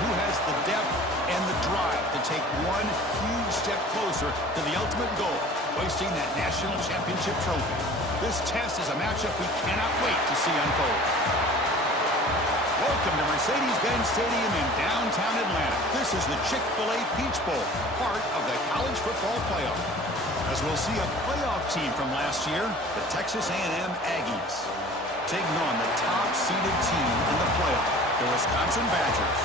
who has the depth and the drive to take one huge step closer to the ultimate goal, hoisting that national championship trophy. This test is a matchup we cannot wait to see unfold. Welcome to Mercedes-Benz Stadium in downtown Atlanta. This is the Chick-fil-A Peach Bowl, part of the college football playoff. As we'll see a playoff team from last year, the Texas A&M Aggies, taking on the top-seeded team in the playoff, the Wisconsin Badgers.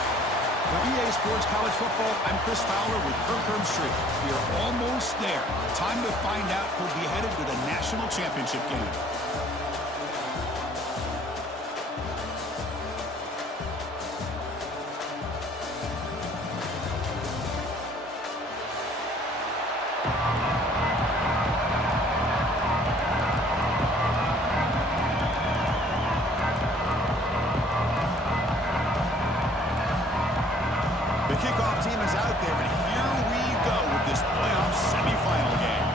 For EA Sports College Football, I'm Chris Fowler with Kirk Street. We are almost there. Time to find out who'll be headed to the national championship game. The kickoff team is out there, and here we go with this playoff semifinal game.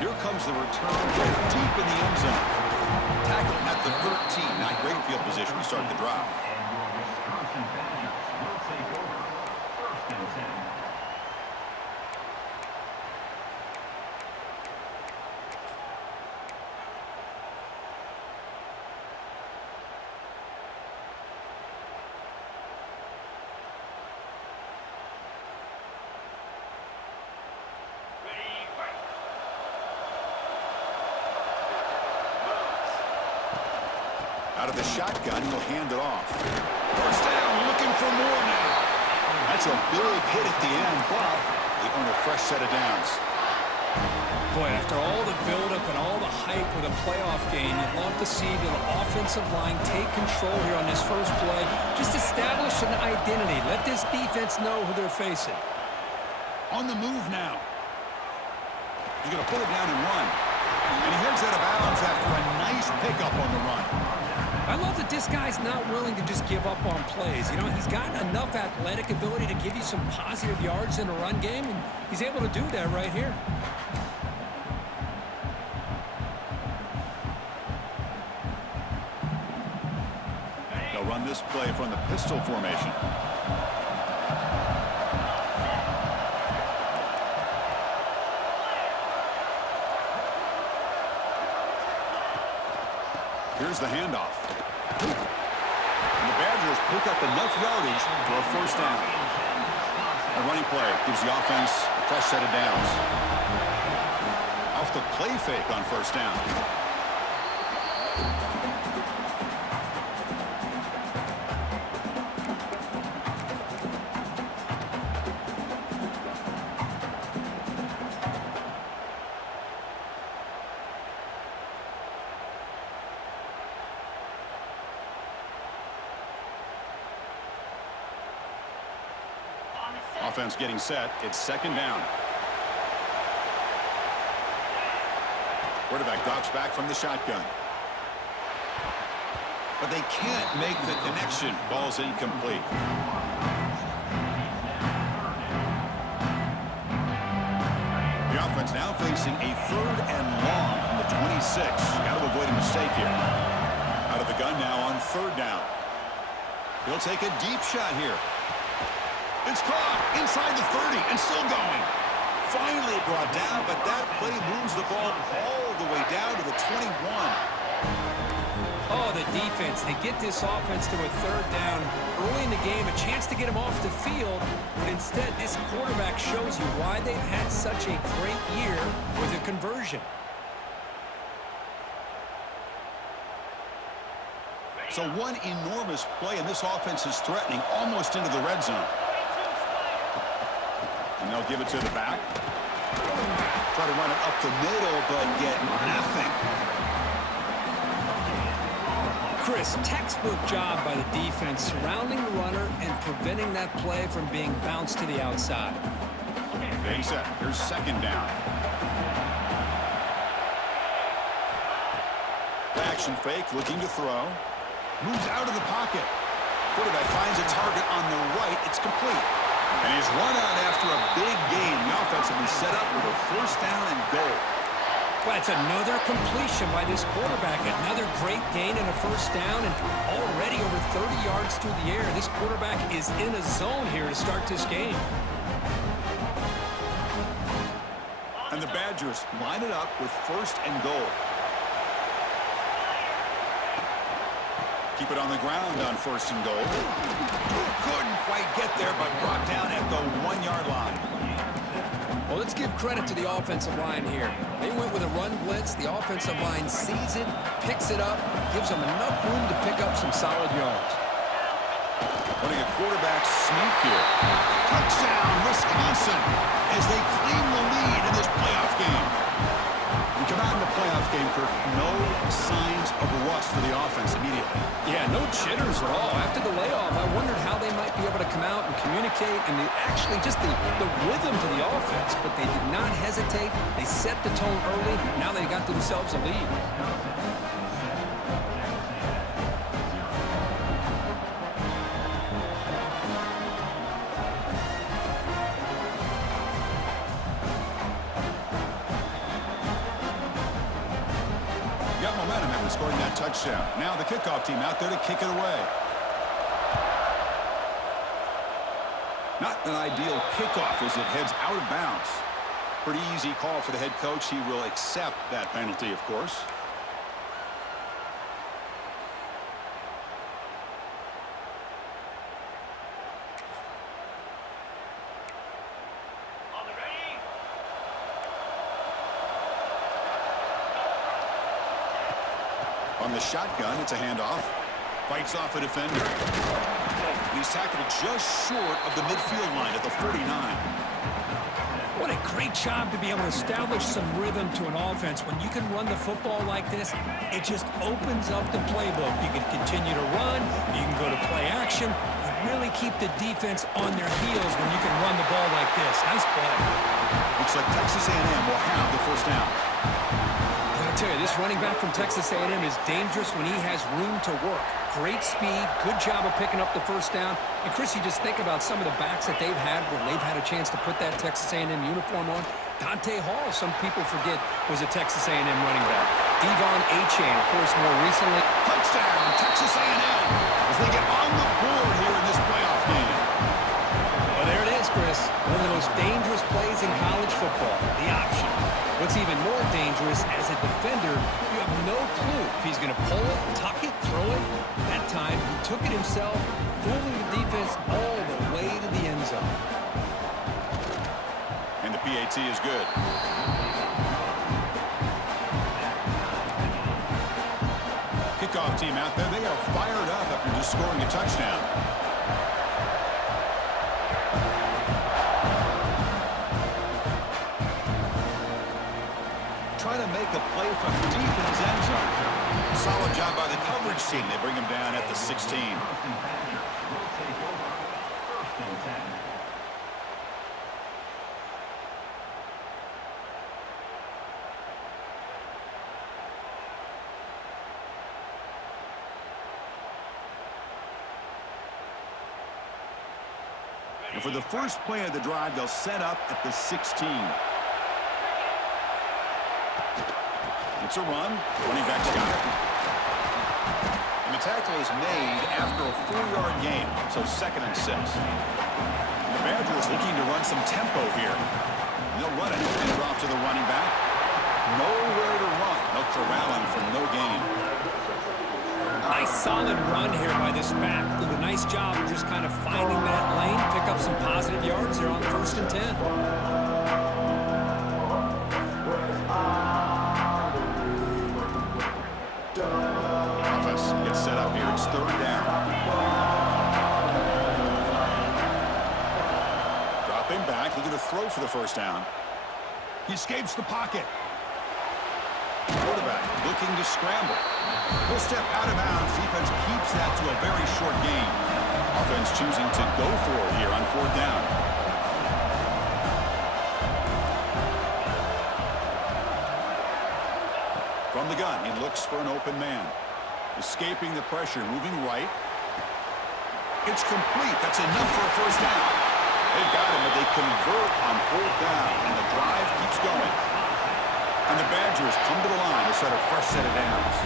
Here comes the return deep in the end zone. Tackling at the 13. Not great field position to start the drive. Out of the shotgun, he'll hand it off. First down, looking for more now. That's a big hit at the end, but they earn a fresh set of downs. Boy, after all the buildup and all the hype with a playoff game, you'd love to see the offensive line take control here on this first play. Just establish an identity. Let this defense know who they're facing. On the move now. He's going to pull it down and run. And he heads out of bounds after a nice pickup on the run. I love that this guy's not willing to just give up on plays. You know, he's got enough athletic ability to give you some positive yards in a run game, and he's able to do that right here. They'll run this play from the pistol formation. Here's the handoff. And the Badgers pick up enough yardage for a first down. A running play gives the offense a fresh set of downs. Off the play fake on first down. Offense getting set. It's second down. Quarterback drops back from the shotgun. But they can't make the connection. Ball's incomplete. The offense now facing a third and long from the 26. Got to avoid a mistake here. Out of the gun now on third down. He'll take a deep shot here. It's caught inside the 30 and still going. Finally brought down, but that play moves the ball all the way down to the 21. Oh, the defense. They get this offense to a third down early in the game, a chance to get him off the field, but instead this quarterback shows you why they've had such a great year with a conversion. So one enormous play, and this offense is threatening almost into the red zone. And they'll give it to the back. Try to run it up the middle, but get nothing. Chris, textbook job by the defense surrounding the runner and preventing that play from being bounced to the outside. Being set. Here's second down. Action fake, looking to throw. Moves out of the pocket. Quarterback finds a target on the right. It's complete. And he's run out after a big gain. The offense will be set up with a first down and goal. Well, it's another completion by this quarterback. Another great gain and a first down, and already over 30 yards through the air. This quarterback is in a zone here to start this game. And the Badgers line it up with 1st and goal. Keep it on the ground on 1st and goal. Couldn't quite get there, but brought down at the 1-yard line. Well, let's give credit to the offensive line here. They went with a run blitz. The offensive line sees it, picks it up, gives them enough room to pick up some solid yards. Running a quarterback sneak here. Touchdown, Wisconsin, as they claim the lead in this playoff game. We come out in the playoff game, Kirk, no signs of rust for the offense immediately. Yeah, no jitters at all. After the layoff, I wondered how they might be able to come out and communicate and actually just the rhythm to the offense, but they did not hesitate. They set the tone early. Now they got themselves a lead. Got momentum after scoring that touchdown. Now the kickoff team out there to kick it away. Not an ideal kickoff as it heads out of bounds. Pretty easy call for the head coach. He will accept that penalty, of course. On the shotgun, it's a handoff. Fights off a defender. He's tackled just short of the midfield line at the 49. What a great job to be able to establish some rhythm to an offense. When you can run the football like this, it just opens up the playbook. You can continue to run. You can go to play action. You really keep the defense on their heels when you can run the ball like this. Nice play. Looks like Texas A&M will have the first down. I tell you, this running back from Texas A&M is dangerous when he has room to work. Great speed, good job of picking up the first down. And, Chris, you just think about some of the backs that they've had when they've had a chance to put that Texas A&M uniform on. Dante Hall, some people forget, was a Texas A&M running back. Devon Achane, of course, more recently. Touchdown, Texas A&M, as they get on the board here in this playoff game. Well, there it is, Chris. One of the most dangerous plays in college football, the option. What's even more dangerous, as a defender, you have no clue if he's going to pull it, tuck it, throw it. That time, he took it himself, fooling the defense all the way to the end zone. And the PAT is good. Kickoff team out there, they are fired up after just scoring a touchdown. Trying to make a play from deep in his end zone. Solid job by the coverage team. They bring him down at the 16. And for the first play of the drive, they'll set up at the 16. It's a run. Running back's got it. And the tackle is made after a 4-yard gain, so 2nd and 6. And the Badgers looking to run some tempo here. They'll run it, hand it off to the running back. Nowhere to run. No corralling for no gain. Nice solid run here by this back. Did a nice job of just kind of finding that lane, pick up some positive yards there on 1st and 10. Gets set up here. It's 3rd down. Dropping back, looking to throw for the first down. He escapes the pocket. Quarterback looking to scramble. He'll step out of bounds. Defense keeps that to a very short gain. Offense choosing to go for it here on 4th down. From the gun, he looks for an open man. Escaping the pressure, moving right. It's complete. That's enough for a first down. They've got him, but they convert on 4th down, and the drive keeps going. A And the Badgers come to the line to set a fresh set of downs.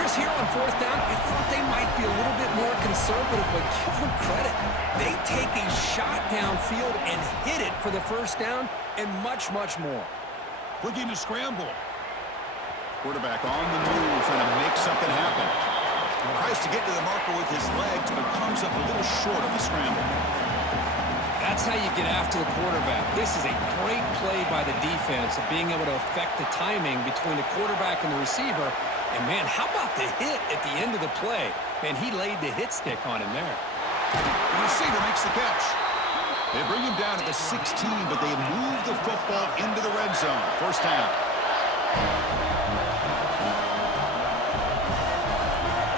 Chris, here on fourth down, I thought they might be a little bit more conservative, but give them credit. They take a shot downfield and hit it for the first down and much, much more. Looking to scramble. Quarterback on the move, trying to make something happen. Tries to get to the marker with his legs, but comes up a little short of the scramble. That's how you get after the quarterback. This is a great play by the defense of being able to affect the timing between the quarterback and the receiver. And, man, how about the hit at the end of the play? Man, he laid the hit stick on him there. The receiver makes the catch. They bring him down at the 16, but they move the football into the red zone. First down.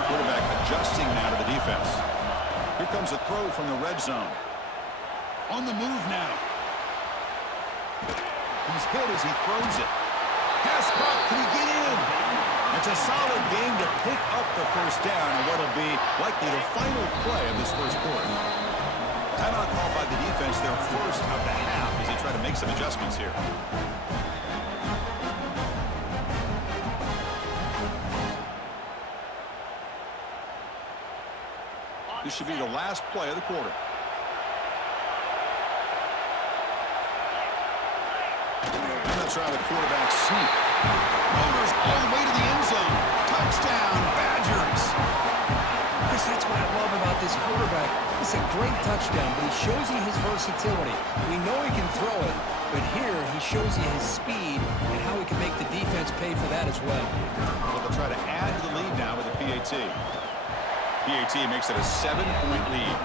Quarterback adjusting now to the defense. Here comes a throw from the red zone. On the move now. He's hit as he throws it. Pass caught. Can he get in? It's a solid game to pick up the first down and what will be likely the final play of this first quarter. Timeout called by the defense, their first of the half, as they try to make some adjustments here. This should be the last play of the quarter. And that's how the quarterback sneak. Motors all the way to the end zone. Touchdown, Badgers. Chris, that's what I love about this quarterback. It's a great touchdown, but he shows you his versatility. We know he can throw it, but here he shows you his speed and how he can make the defense pay for that as well. Well, they'll try to add to the lead now with a PAT. PAT makes it a 7-point lead.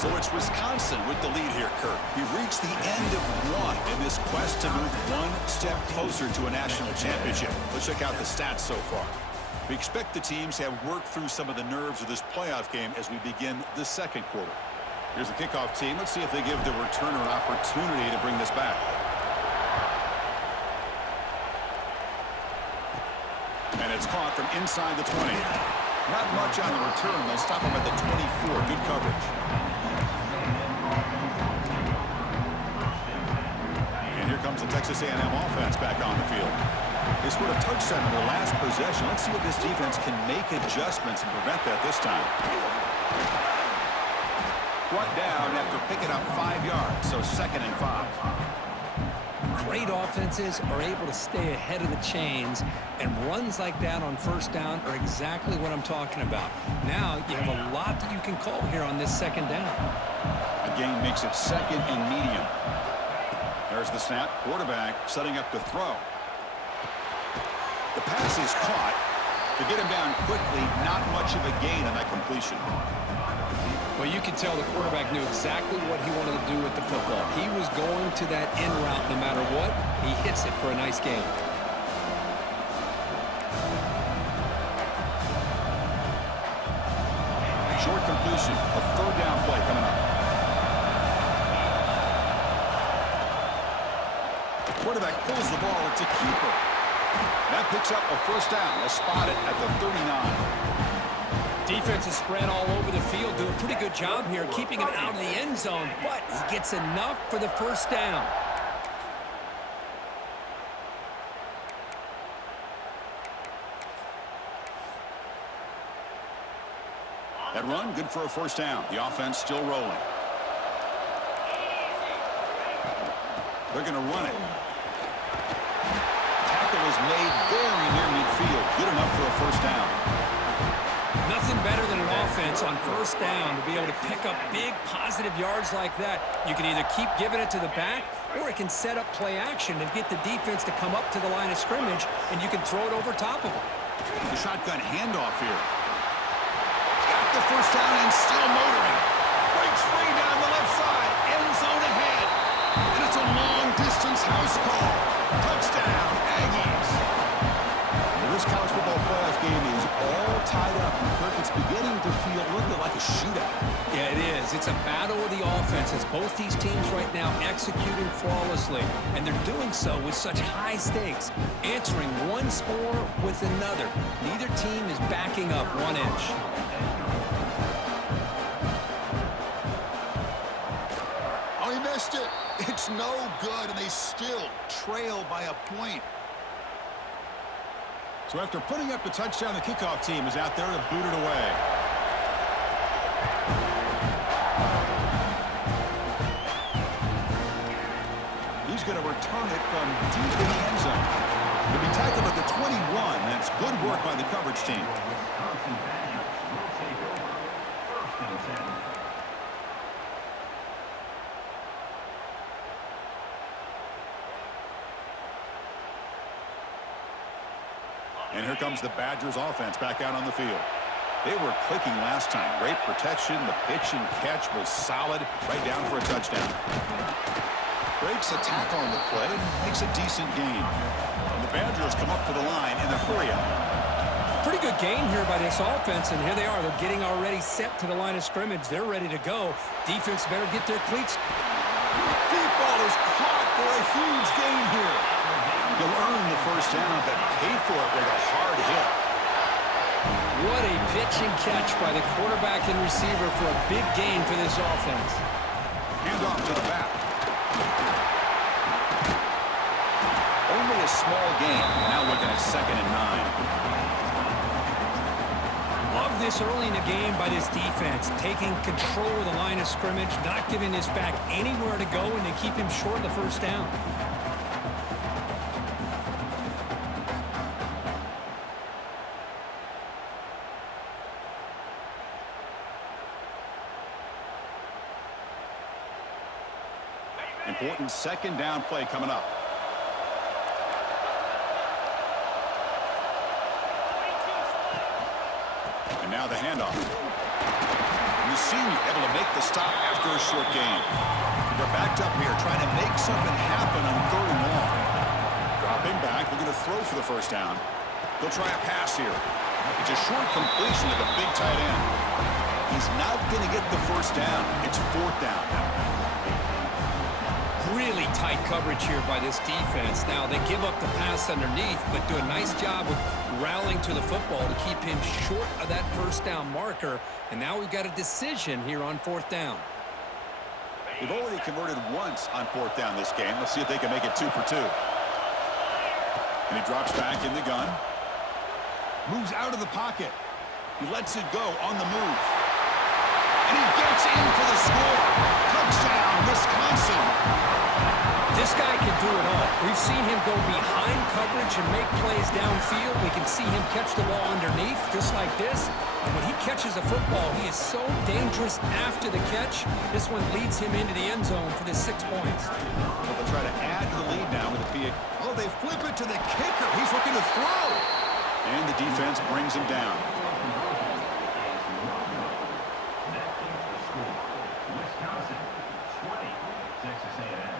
So it's Wisconsin with the lead here, Kurt. We've reached the end of one in this quest to move one step closer to a national championship. Let's check out the stats so far. We expect the teams to have worked through some of the nerves of this playoff game as we begin the second quarter. Here's the kickoff team. Let's see if they give the returner an opportunity to bring this back. And it's caught from inside the 20. Not much on the return. They'll stop him at the 24. Good coverage. And here comes the Texas A&M offense back on the field. They scored a touchdown in their last possession. Let's see if this defense can make adjustments and prevent that this time. Brought down after picking up 5 yards, so 2nd and 5. Great offenses are able to stay ahead of the chains, and runs like that on first down are exactly what I'm talking about. Now you have a lot that you can call here on this second down. The game makes it 2nd and medium. There's the snap. Quarterback setting up to throw. The pass is caught. To get him down quickly, not much of a gain on that completion. Well, you can tell the quarterback knew exactly what he wanted to do with the football. He was going to that in route no matter what. He hits it for a nice gain. Short completion. A 3rd down play coming up. The quarterback pulls the ball. It's a keeper. That picks up a first down. They'll spot it at the 39. Defense is spread all over the field, doing a pretty good job here, keeping him out of the end zone, but he gets enough for the first down. That run, good for a first down. The offense still rolling. They're going to run it. Tackle is made very near midfield. Good enough for a first down. Nothing better than an offense on first down to be able to pick up big positive yards like that. You can either keep giving it to the back, or it can set up play action and get the defense to come up to the line of scrimmage, and you can throw it over top of them. The shotgun handoff here. Got the first down and still motoring. Breaks free down the left side. End zone ahead. And it's a long-distance house call. Touchdown, Aggies. This college football playoff game is all tied up. And Kirk, it's beginning to feel a little bit like a shootout. Yeah, it is. It's a battle of the offenses. Both these teams right now executing flawlessly, and they're doing so with such high stakes, answering one score with another. Neither team is backing up 1 inch. Oh, he missed it. It's no good, and they still trail by a point. So after putting up the touchdown, the kickoff team is out there to boot it away. He's going to return it from deep in the end zone. He'll be tackled at the 21. That's good work by the coverage team. And here comes the Badgers offense back out on the field. They were clicking last time. Great protection. The pitch and catch was solid. Right down for a touchdown. Breaks a tackle on the play and makes a decent gain. And the Badgers come up to the line in a hurry-up. Pretty good gain here by this offense, and here they are. They're getting already set to the line of scrimmage. They're ready to go. Defense better get their cleats. Deep ball is caught for a huge gain here. He'll earn the first down, but pay for it with a hard hit. What a pitch and catch by the quarterback and receiver for a big gain for this offense. Hand off to the back. Only a small gain. Now looking at 2nd and 9. Love this early in the game by this defense, taking control of the line of scrimmage, not giving this back anywhere to go, and they keep him short of the first down. Important 2nd down play coming up. And now the handoff. And the senior able to make the stop after a short gain. They're backed up here trying to make something happen on 3rd and long. Dropping back, looking to throw for the first down. They'll try a pass here. It's a short completion to the big tight end. He's not going to get the first down. It's 4th down now. Really tight coverage here by this defense. Now, they give up the pass underneath, but do a nice job of rallying to the football to keep him short of that first down marker. And now we've got a decision here on 4th down. They've already converted once on 4th down this game. Let's see if they can make it 2 for 2. And he drops back in the gun. Moves out of the pocket. He lets it go on the move. And he gets in for the score. Touchdown, Wisconsin. This guy can do it all. We've seen him go behind coverage and make plays downfield. We can see him catch the ball underneath, just like this. And when he catches a football, he is so dangerous after the catch. This one leads him into the end zone for the 6 points. Well, they'll try to add to the lead now with a PA. Oh, they flip it to the kicker. He's looking to throw. And the defense brings him down.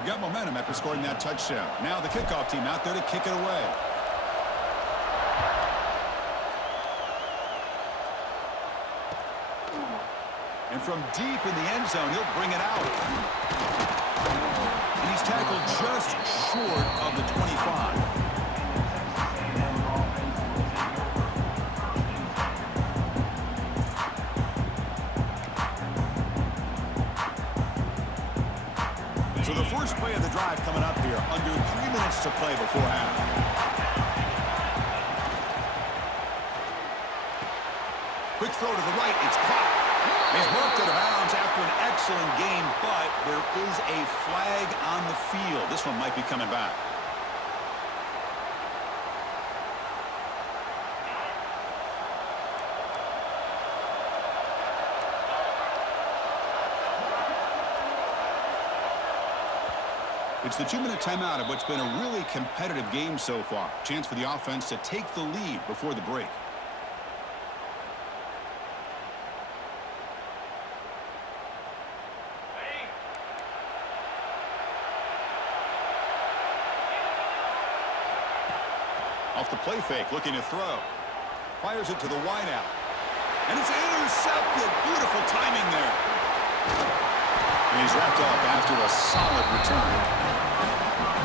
Got momentum after scoring that touchdown. Now the kickoff team out there to kick it away. And from deep in the end zone, he'll bring it out. And he's tackled just short of the 25. So the first play of the drive coming up here, under 3 minutes to play before half. Quick throw to the right, it's caught. He's marked out of bounds after an excellent game, but there is a flag on the field. This one might be coming back. It's the 2-minute timeout of what's been a really competitive game so far. Chance for the offense to take the lead before the break. Off the play fake, looking to throw. Fires it to the wideout. And it's intercepted. Beautiful timing there. And he's wrapped up after a solid return.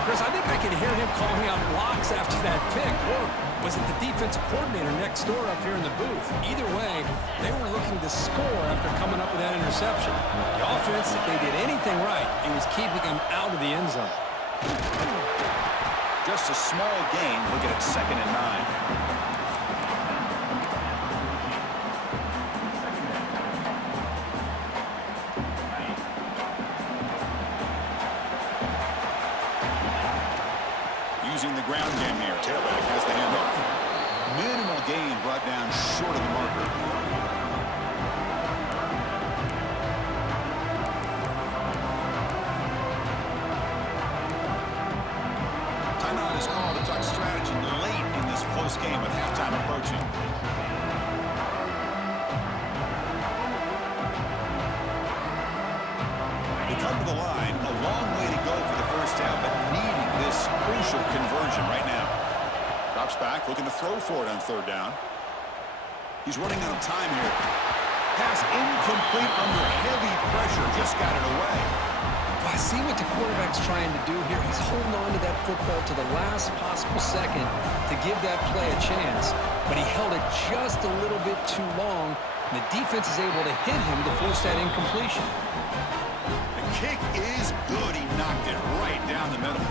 Chris, I think I can hear him calling out blocks after that pick. Or was it the defensive coordinator next door up here in the booth? Either way, they were looking to score after coming up with that interception. The offense, if they did anything right, it was keeping them out of the end zone. Just a small gain. Looking at 2nd and 9. Using the ground game here. Tailback has the handoff. Minimal gain brought down short of the marker. Timeout is called to talk strategy late in this close game with halftime approaching. They come to the line. A long way to go for the first down, but needing this crucial conversion right now. Drops back, looking to throw for it on 3rd down. He's running out of time here. Pass incomplete under heavy pressure. Just got it away. Well, I see what the quarterback's trying to do here. He's holding on to that football to the last possible second to give that play a chance. But he held it just a little bit too long. And the defense is able to hit him to force that incompletion. The kick is good. He knocked it right down the middle.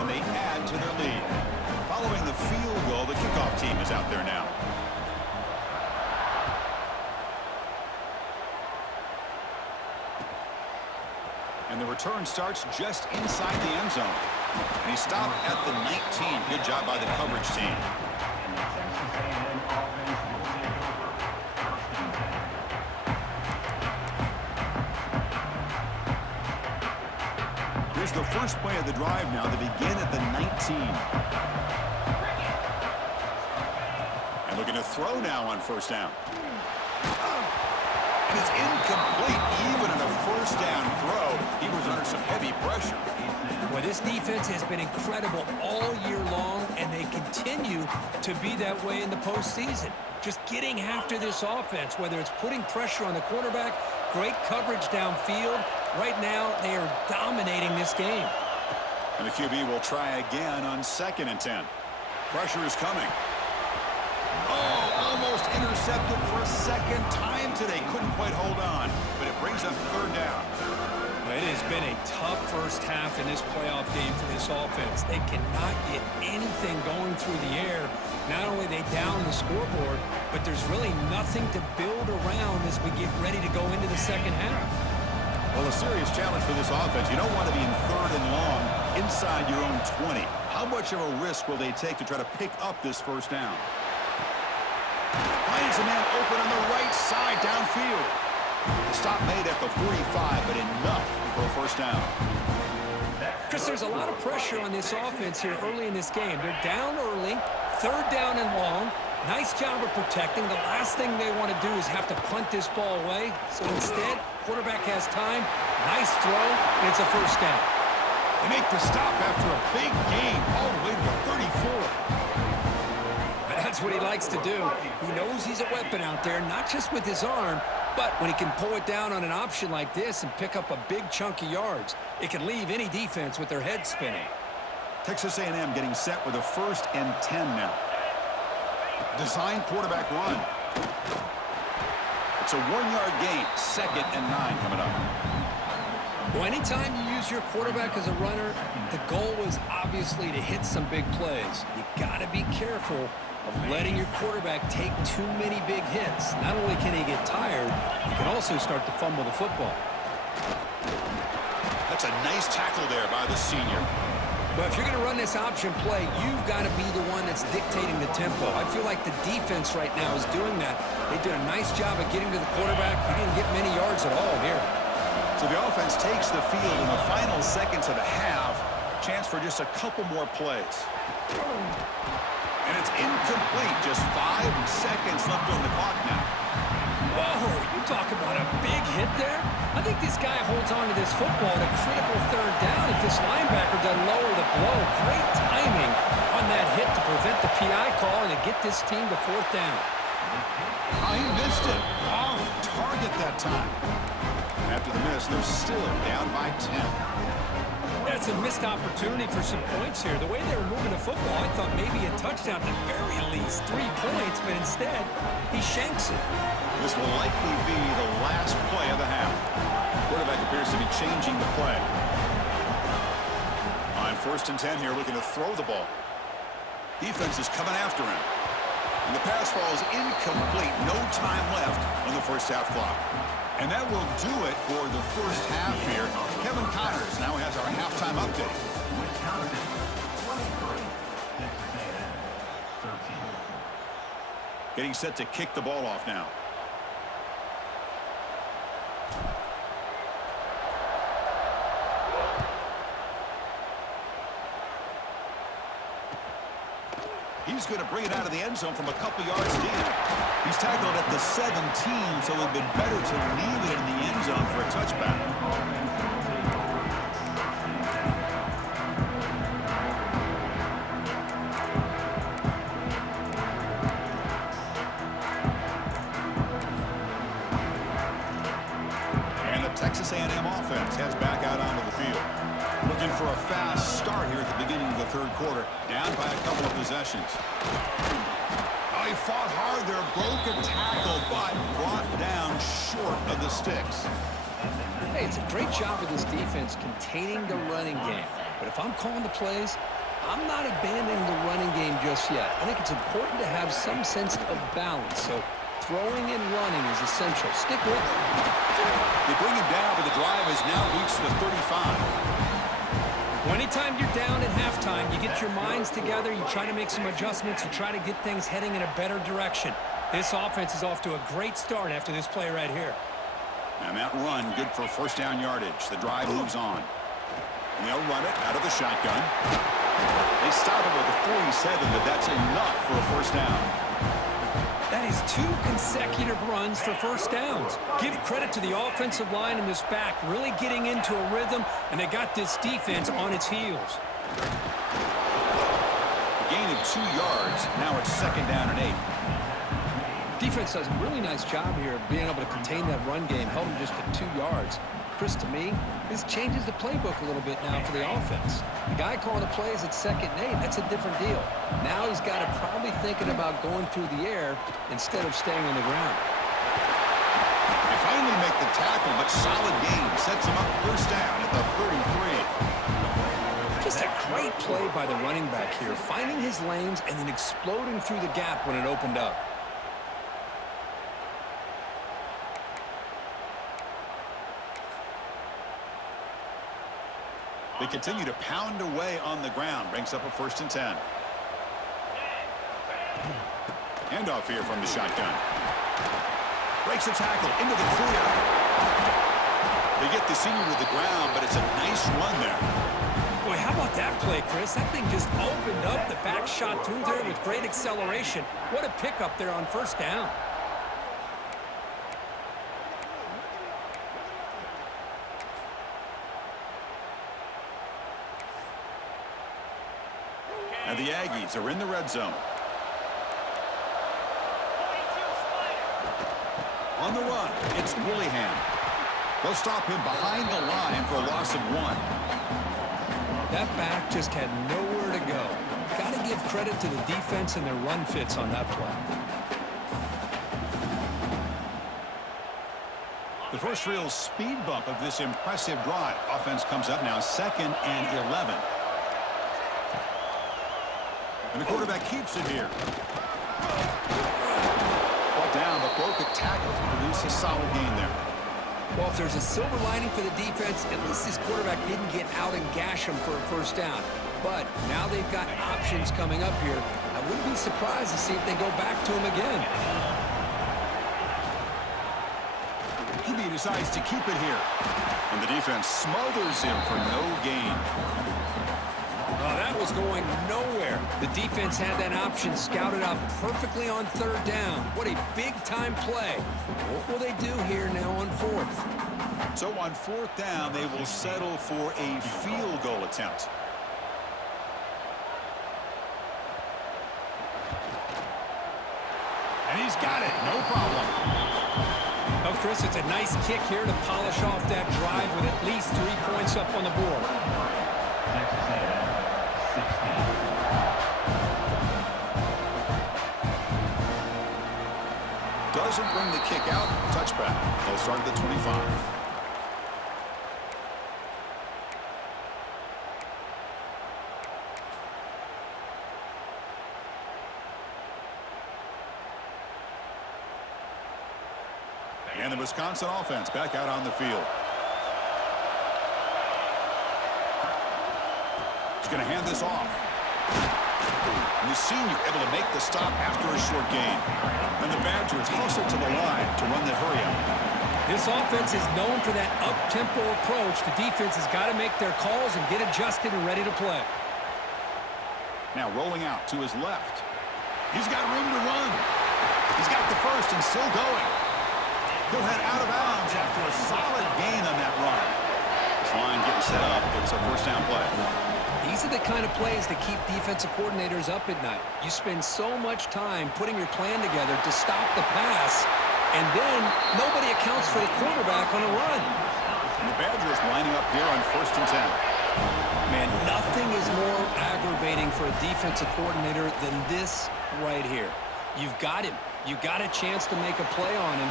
And they add to their lead. Following the field goal, the kickoff team is out there now. And the return starts just inside the end zone. And he stopped at the 19. Good job by the coverage team. Here's the first play of the drive now. They begin at the 19. And looking to throw now on 1st down. And it's incomplete. Even in a 1st down throw, he was under some heavy pressure. Well, this defense has been incredible all year long, and they continue to be that way in the postseason. Just getting after this offense, whether it's putting pressure on the quarterback, great coverage downfield. Right now, they are dominating this game. And the QB will try again on 2nd and 10. Pressure is coming. Oh, almost intercepted for a second time today. Couldn't quite hold on, but it brings up 3rd down. It has been a tough first half in this playoff game for this offense. They cannot get anything going through the air. Not only are they down the scoreboard, but there's really nothing to build around as we get ready to go into the second half. Well, a serious challenge for this offense. You don't want to be in 3rd and long inside your own 20. How much of a risk will they take to try to pick up this 1st down? Finds a man open on the right side downfield. The stop made at the 45, but enough for a 1st down. Chris, there's a lot of pressure on this offense here early in this game. They're down early, 3rd down and long. Nice job of protecting. The last thing they want to do is have to punt this ball away. So instead, quarterback has time. Nice throw, and it's a 1st down. They make the stop after a big gain all the way to the 34. That's what he likes to do. He knows he's a weapon out there, not just with his arm, but when he can pull it down on an option like this and pick up a big chunk of yards, it can leave any defense with their head spinning. Texas A&M getting set with a 1st and 10 now. Design quarterback run. It's a 1-yard gain. 2nd and 9 coming up. Well, anytime you use your quarterback as a runner, the goal is obviously to hit some big plays. You got to be careful of letting your quarterback take too many big hits. Not only can he get tired, he can also start to fumble the football. That's a nice tackle there by the senior. But if you're going to run this option play, you've got to be the one that's dictating the tempo. I feel like the defense right now is doing that. They did a nice job of getting to the quarterback. He didn't get many yards at all here. So the offense takes the field in the final seconds of the half. Chance for just a couple more plays. And it's incomplete. Just 5 seconds left on the clock now. Whoa, you talk about a big hit there? I think this guy holds on to this football at a critical 3rd down if this linebacker doesn't lower the blow. Great timing on that hit to prevent the PI call and to get this team to 4th down. Oh, he missed it. Off target that time. After the miss, they're still down by 10. Yeah, That's a missed opportunity for some points here. The way they were moving the football, I thought maybe a touchdown at the very least, 3 points, but instead, he shanks it. This will likely be the last play of the half. Quarterback appears to be changing the play. On 1st and 10 here, looking to throw the ball. Defense is coming after him. And the pass falls incomplete. No time left on the first half clock. And that will do it for the first half here. Kevin Connors now has our halftime update. Getting set to kick the ball off now. He's going to bring it out of the end zone from a couple yards deep. He's tackled at the 17, so it would have been better to leave it in the end zone for a touchback. And the Texas A&M offense heads back out onto the field. Looking for a fast start here at the beginning of the third quarter. Down by a couple of possessions. Oh, he fought hard there. Broke a tackle, but brought down short of the sticks. Hey, it's a great job of this defense containing the running game. But if I'm calling the plays, I'm not abandoning the running game just yet. I think it's important to have some sense of balance. So throwing and running is essential. Stick with it. They bring him down, but the drive has now reached the 35. Well, anytime you're down at halftime, you get your minds together, you try to make some adjustments, you try to get things heading in a better direction. This offense is off to a great start after this play right here. And that run, good for first down yardage. The drive moves on. And they'll run it out of the shotgun. They stop it with a 47, but that's enough for a first down. That is 2 consecutive runs for first downs. Give credit to the offensive line in this back, really getting into a rhythm, and they got this defense on its heels. A gain of 2 yards. Now it's 2nd down and 8. Defense does a really nice job here of being able to contain that run game, held them just at 2 yards. Chris, to me, this changes the playbook a little bit now for the offense. The guy calling the plays at 2nd and 8, that's a different deal. Now he's got to probably thinking about going through the air instead of staying on the ground. They finally make the tackle, but solid gain sets him up first down at the 33. Just a great play by the running back here, finding his lanes and then exploding through the gap when it opened up. They continue to pound away on the ground. Brings up a 1st and 10. Handoff here from the shotgun. Breaks a tackle into the clear. They get the senior to the ground, but it's a nice run there. Boy, how about that play, Chris? That thing just opened up. The back shot through there with great acceleration. What a pickup there on first down. And the Aggies are in the red zone. On the run, it's Willingham. They'll stop him behind the line for a loss of 1. That back just had nowhere to go. Got to give credit to the defense and their run fits on that play. The first real speed bump of this impressive drive. Offense comes up now 2nd and 11. And the quarterback keeps it here. Brought down, but broke a tackle to produce a solid gain there. Well, if there's a silver lining for the defense, at least this quarterback didn't get out and gash him for a first down. But now they've got options coming up here. I wouldn't be surprised to see if they go back to him again. QB decides to keep it here. And the defense smothers him for no gain. Oh, that was going nowhere. The defense had that option scouted out perfectly on 3rd down. What a big-time play. What will they do here now on 4th? So on 4th down, they will settle for a field goal attempt. And he's got it. No problem. Oh, Chris, it's a nice kick here to polish off that drive with at least 3 points up on the board. Doesn't bring the kick out. Touchback. They'll start at the 25. And the Wisconsin offense back out on the field. He's going to hand this off. And the senior able to make the stop after a short gain. And the Badgers hustle to the line to run the hurry-up. This offense is known for that up-tempo approach. The defense has got to make their calls and get adjusted and ready to play. Now rolling out to his left. He's got room to run. He's got the first and still going. He'll head out of bounds after a solid gain on that run. This line getting set up. It's a first down play. These are the kind of plays that keep defensive coordinators up at night. You spend so much time putting your plan together to stop the pass, and then nobody accounts for the quarterback on a run. And the Badgers lining up here on 1st and 10. Man, nothing is more aggravating for a defensive coordinator than this right here. You've got him. You've got a chance to make a play on him.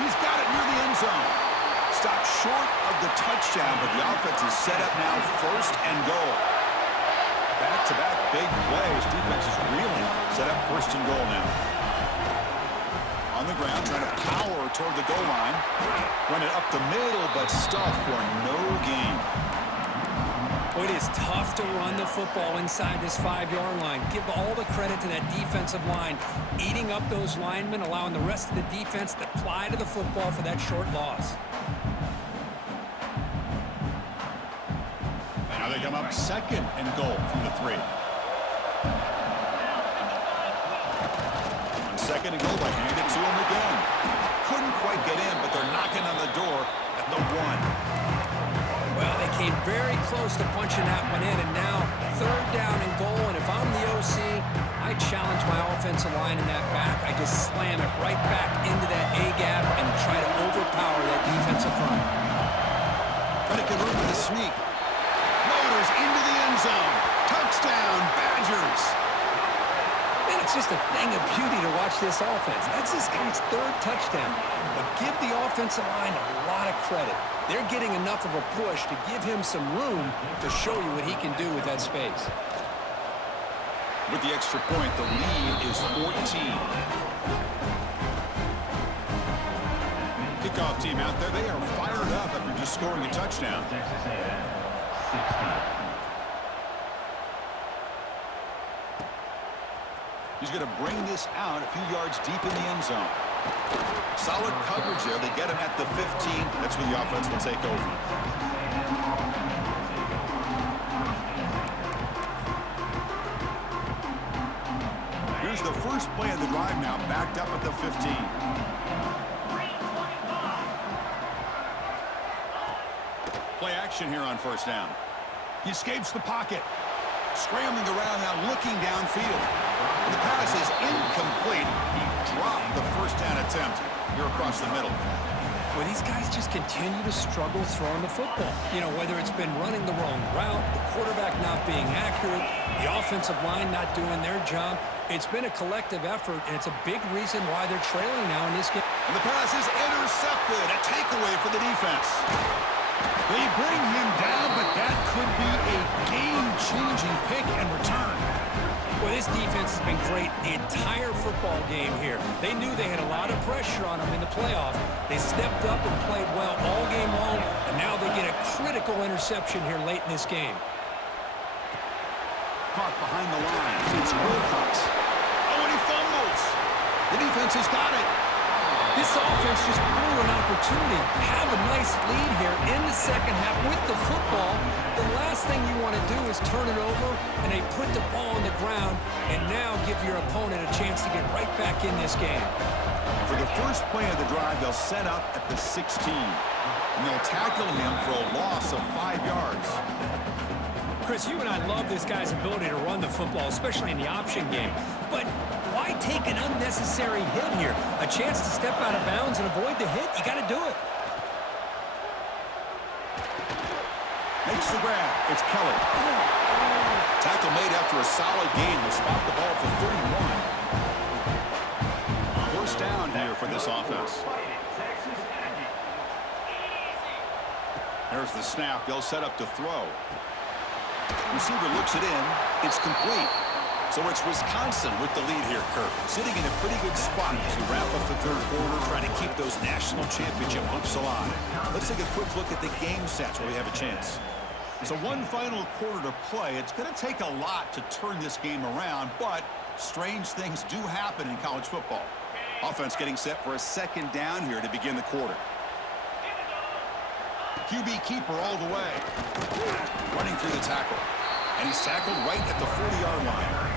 He's got it near the end zone. Stopped short of the touchdown, but the offense is set up now 1st and goal. Back-to-back big plays. Defense is reeling. Set up 1st and goal now. On the ground, trying to power toward the goal line. Run it up the middle, but stuffed for no gain. It is tough to run the football inside this 5-yard line. Give all the credit to that defensive line, eating up those linemen, allowing the rest of the defense to fly to the football for that short loss. Now they come up 2nd and goal from the 3. On 2nd and goal, they hand it to him again. Couldn't quite get in, but they're knocking on the door at the 1. Well, they came very close to punching that one in, and now 3rd down and goal, and if I'm the OC, I challenge my offensive line in that back. I just slam it right back into that A-gap and try to overpower that defensive front. But it can room for the sneak. Motors into the end zone. Touchdown, Badgers. Man, it's just a thing of beauty to watch this offense. That's this guy's 3rd touchdown. But give the offensive line a lot of credit. They're getting enough of a push to give him some room to show you what he can do with that space. With the extra point, the lead is 14. Kickoff team out there. They are fired up after just scoring a touchdown. He's going to bring this out a few yards deep in the end zone. Solid coverage there. They get him at the 15. That's where the offense will take over. Here's the first play of the drive now, backed up at the 15. Play action here on 1st down. He escapes the pocket. Scrambling around now, looking downfield. The pass is incomplete. He dropped the 1st down attempt here across the middle. Well, these guys just continue to struggle throwing the football. You know, whether it's been running the wrong route, the quarterback not being accurate, the offensive line not doing their job. It's been a collective effort, and it's a big reason why they're trailing now in this game. And the pass is intercepted. A takeaway for the defense. They bring him down, but that could be a game-changing pick and return. Well, this defense has been great the entire football game here. They knew they had a lot of pressure on them in the playoff. They stepped up and played well all game long, and now they get a critical interception here late in this game. Caught behind the line. It's Wilcox. Oh, and he fumbles. The defense has got it. This offense just blew an opportunity. Have a nice lead here in the 2nd half with the football. The last thing you want to do is turn it over, and they put the ball on the ground, and now give your opponent a chance to get right back in this game. For the first play of the drive, they'll set up at the 16. And they'll tackle him for a loss of 5 yards. Chris, you and I love this guy's ability to run the football, especially in the option game. But why take an unnecessary hit here? A chance to step out of bounds and avoid the hit? You got to do it. They Makes the grab. It's Kelly. Tackle made after a solid gain. They'll spot the ball for 31. First down here for this offense. There's the snap. They'll set up to throw. Receiver looks it in. It's complete. So it's Wisconsin with the lead here, Kirk. Sitting in a pretty good spot as we wrap up the third quarter, trying to keep those national championship hopes alive. Let's take a quick look at the game stats where we have a chance. So one final quarter to play. It's going to take a lot to turn this game around, but strange things do happen in college football. Offense getting set for a second down here to begin the quarter. QB keeper all the way. Running through the tackle. And he's tackled right at the 40-yard line.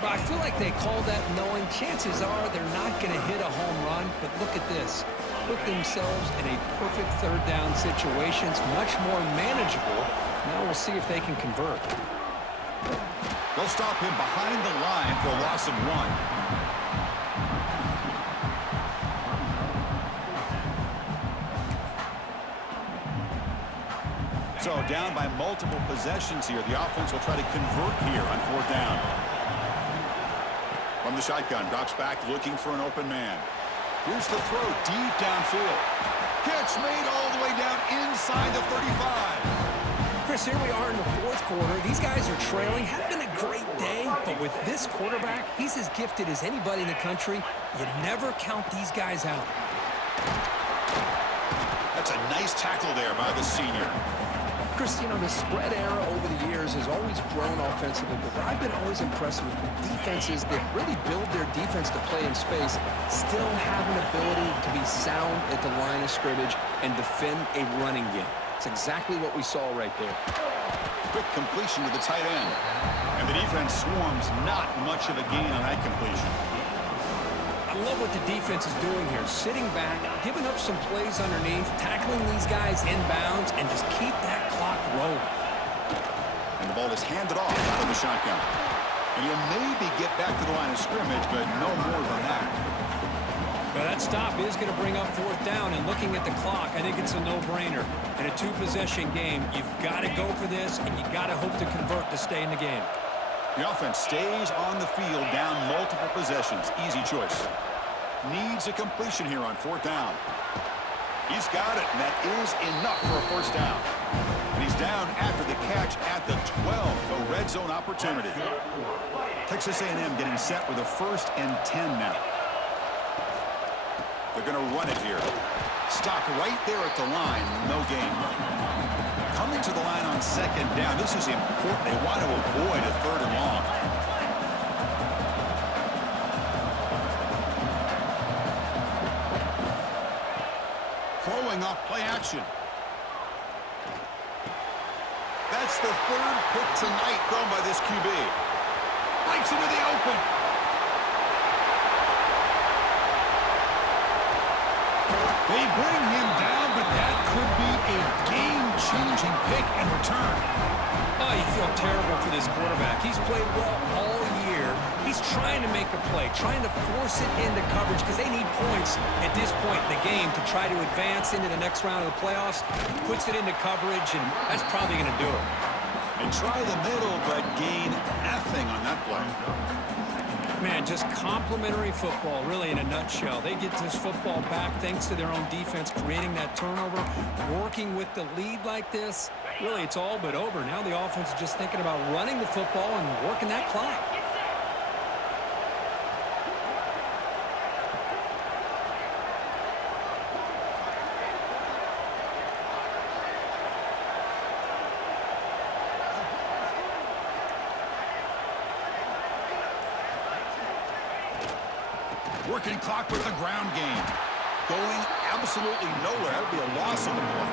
But I feel like they call that knowing chances are they're not going to hit a home run. But look at this. Put themselves in a perfect third down situation. It's much more manageable. Now we'll see if they can convert. They'll stop him behind the line for a loss of 1. So down by multiple possessions here. The offense will try to convert here on 4th down. From the shotgun, drops back looking for an open man. Here's the throw deep downfield. Catch made all the way down inside the 35. Chris, here we are in the fourth quarter. These guys are trailing. Hadn't been a great day, but with this quarterback, he's as gifted as anybody in the country. You never count these guys out. That's a nice tackle there by the senior. Chris, you know, the spread era over the years has always grown offensively, but what I've been always impressed with defenses that really build their defense to play in space still have an ability to be sound at the line of scrimmage and defend a running game. It's exactly what we saw right there. Quick completion to the tight end. And the defense swarms, not much of a gain on that completion. I love what the defense is doing here. Sitting back, giving up some plays underneath, tackling these guys inbounds, and just keep that clock rolling. And the ball is handed off out of the shotgun. And he'll maybe get back to the line of scrimmage, but no more than that. Well, that stop is going to bring up 4th down, and looking at the clock, I think it's a no-brainer. In a 2-possession game, you've got to go for this, and you've got to hope to convert to stay in the game. The offense stays on the field down multiple possessions. Easy choice. Needs a completion here on 4th down. He's got it, and that is enough for a first down. And he's down after the catch at the 12. A red zone opportunity. Texas A&M getting set with a 1st and 10 now. They're going to run it here. Stopped right there at the line. No gain. Coming to the line on 2nd down. This is important. They want to avoid a 3rd and long. Throwing off play action. That's the 3rd pick tonight thrown by this QB. Breaks into the open. They bring him down, but that could be a game-changing pick and return. Oh, you feel terrible for this quarterback. He's played well all year. He's trying to make a play, trying to force it into coverage because they need points at this point in the game to try to advance into the next round of the playoffs. Puts it into coverage, and that's probably going to do it. And try the middle, but gain nothing on that play. Man, just complimentary football, really, in a nutshell. They get this football back thanks to their own defense, creating that turnover, working with the lead like this. Really, it's all but over. Now the offense is just thinking about running the football and working that clock. Working clock with the ground game. Going absolutely nowhere. That would be a loss on the play.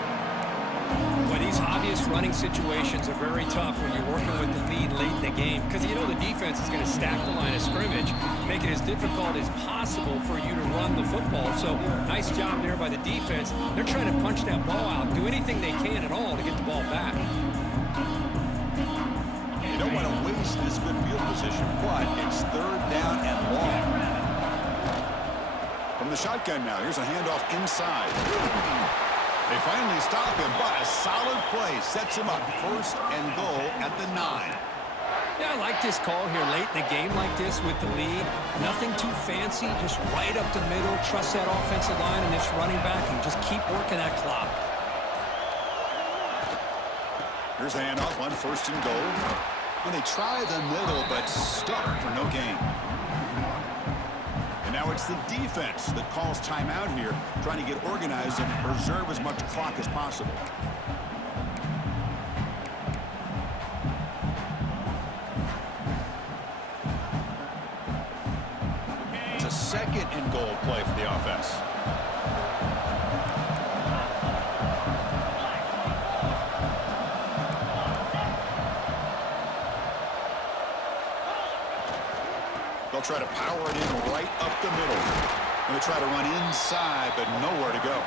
But these obvious running situations are very tough when you're working with the lead late in the game because you know the defense is going to stack the line of scrimmage, make it as difficult as possible for you to run the football. So nice job there by the defense. They're trying to punch that ball out, do anything they can at all to get the ball back. You don't want to waste this good field position, but it's 3rd down and long. From the shotgun now, here's a handoff inside. They finally stop him, but a solid play sets him up. First and goal at the 9. Yeah, I like this call here late in the game like this with the lead. Nothing too fancy, just right up the middle. Trust that offensive line and this running back and just keep working that clock. Here's the handoff on first and goal. And they try the middle, but stuck for no gain. And now it's the defense that calls timeout here, trying to get organized and preserve as much clock as possible. It's a second and goal play for the offense. They'll try to power it in right up the middle. Going to try to run inside, but nowhere to go.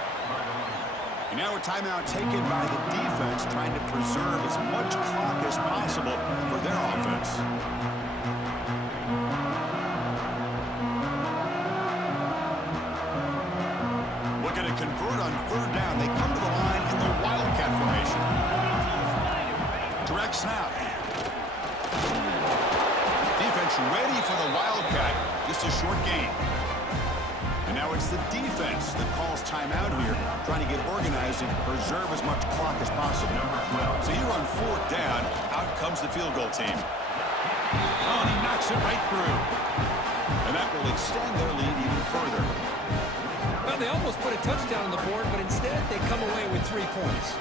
And now a timeout taken by the defense, trying to preserve as much clock as possible for their offense. Looking to convert on third down. They come to the line in the Wildcat formation. Direct snap. Defense ready for the Wildcat. Just a short gain. And now it's the defense that calls timeout here, trying to get organized and preserve as much clock as possible. So here on fourth down, out comes the field goal team. Oh, and he knocks it right through. And that will extend their lead even further. Well, they almost put a touchdown on the board, but instead they come away with 3 points.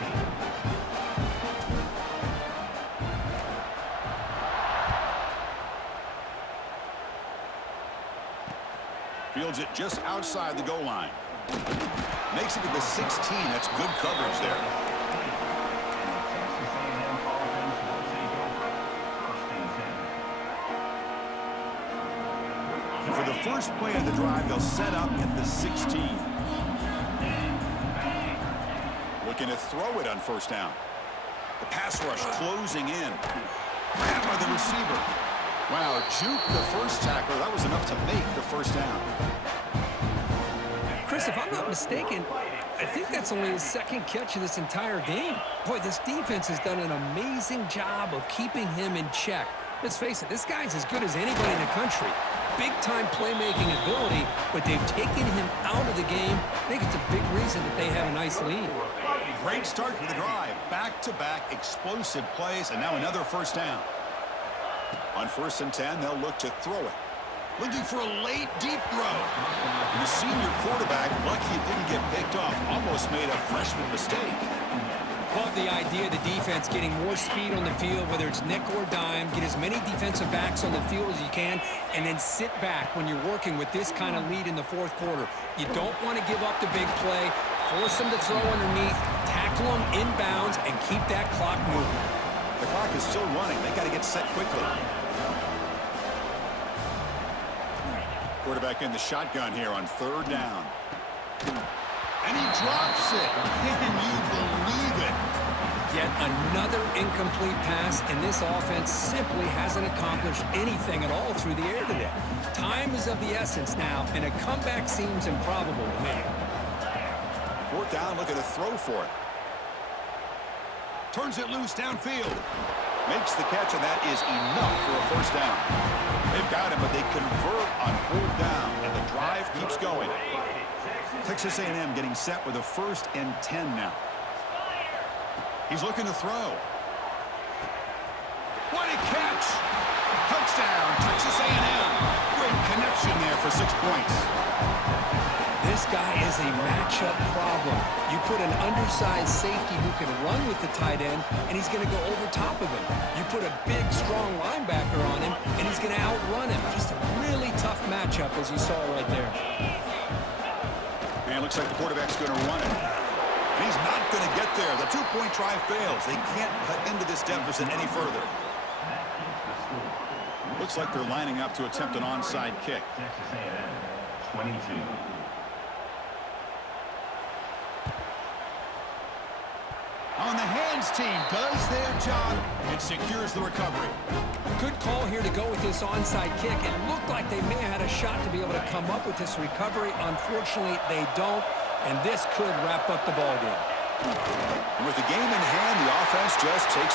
Fields it just outside the goal line. Makes it to the 16. That's good coverage there. And for the first play of the drive, they'll set up at the 16. Looking to throw it on first down. The pass rush closing in. Grabbed by the receiver. Wow, juke the first tackler. That was enough to make the first down. Chris, if I'm not mistaken, I think that's only his second catch of this entire game. Boy, this defense has done an amazing job of keeping him in check. Let's face it, this guy's as good as anybody in the country. Big-time playmaking ability, but they've taken him out of the game. I think it's a big reason that they have a nice lead. Great start to the drive. Back-to-back explosive plays, and now another first down. On first and 10, they'll look to throw it. Looking for a late, deep throw. And the senior quarterback, lucky it didn't get picked off, almost made a freshman mistake. Love the idea of the defense getting more speed on the field, whether it's nickel or dime. Get as many defensive backs on the field as you can, and then sit back when you're working with this kind of lead in the fourth quarter. You don't want to give up the big play. Force them to throw underneath, tackle them inbounds, and keep that clock moving. The clock is still running. They got to get set quickly. Quarterback in the shotgun here on third down. And he drops it. Can you believe it? Yet another incomplete pass, and this offense simply hasn't accomplished anything at all through the air today. Time is of the essence now, and a comeback seems improbable to me. Fourth down, looking to throw for it. Turns it loose downfield. Makes the catch, and that is enough for a first down. They've got him, but they convert on fourth down, and the drive keeps going. Texas A&M getting set with a first and 10 now. He's looking to throw. What a catch! Touchdown, Texas A&M. Great connection there for 6 points. This guy is a matchup problem. You put an undersized safety who can run with the tight end, and he's going to go over top of him. You put a big, strong linebacker on him, and he's going to outrun him. Just a really tough matchup, as you saw right there. And it looks like the quarterback's going to run it. And he's not going to get there. The two-point try fails. They can't cut into this deficit any further. Looks like they're lining up to attempt an onside kick. Texas A&M, 22. On the hands team does their job and secures the recovery. Good call here to go with this onside kick. It looked like they may have had a shot to be able to come up with this recovery. Unfortunately, they don't, and this could wrap up the ballgame. And with the game in hand, the offense just takes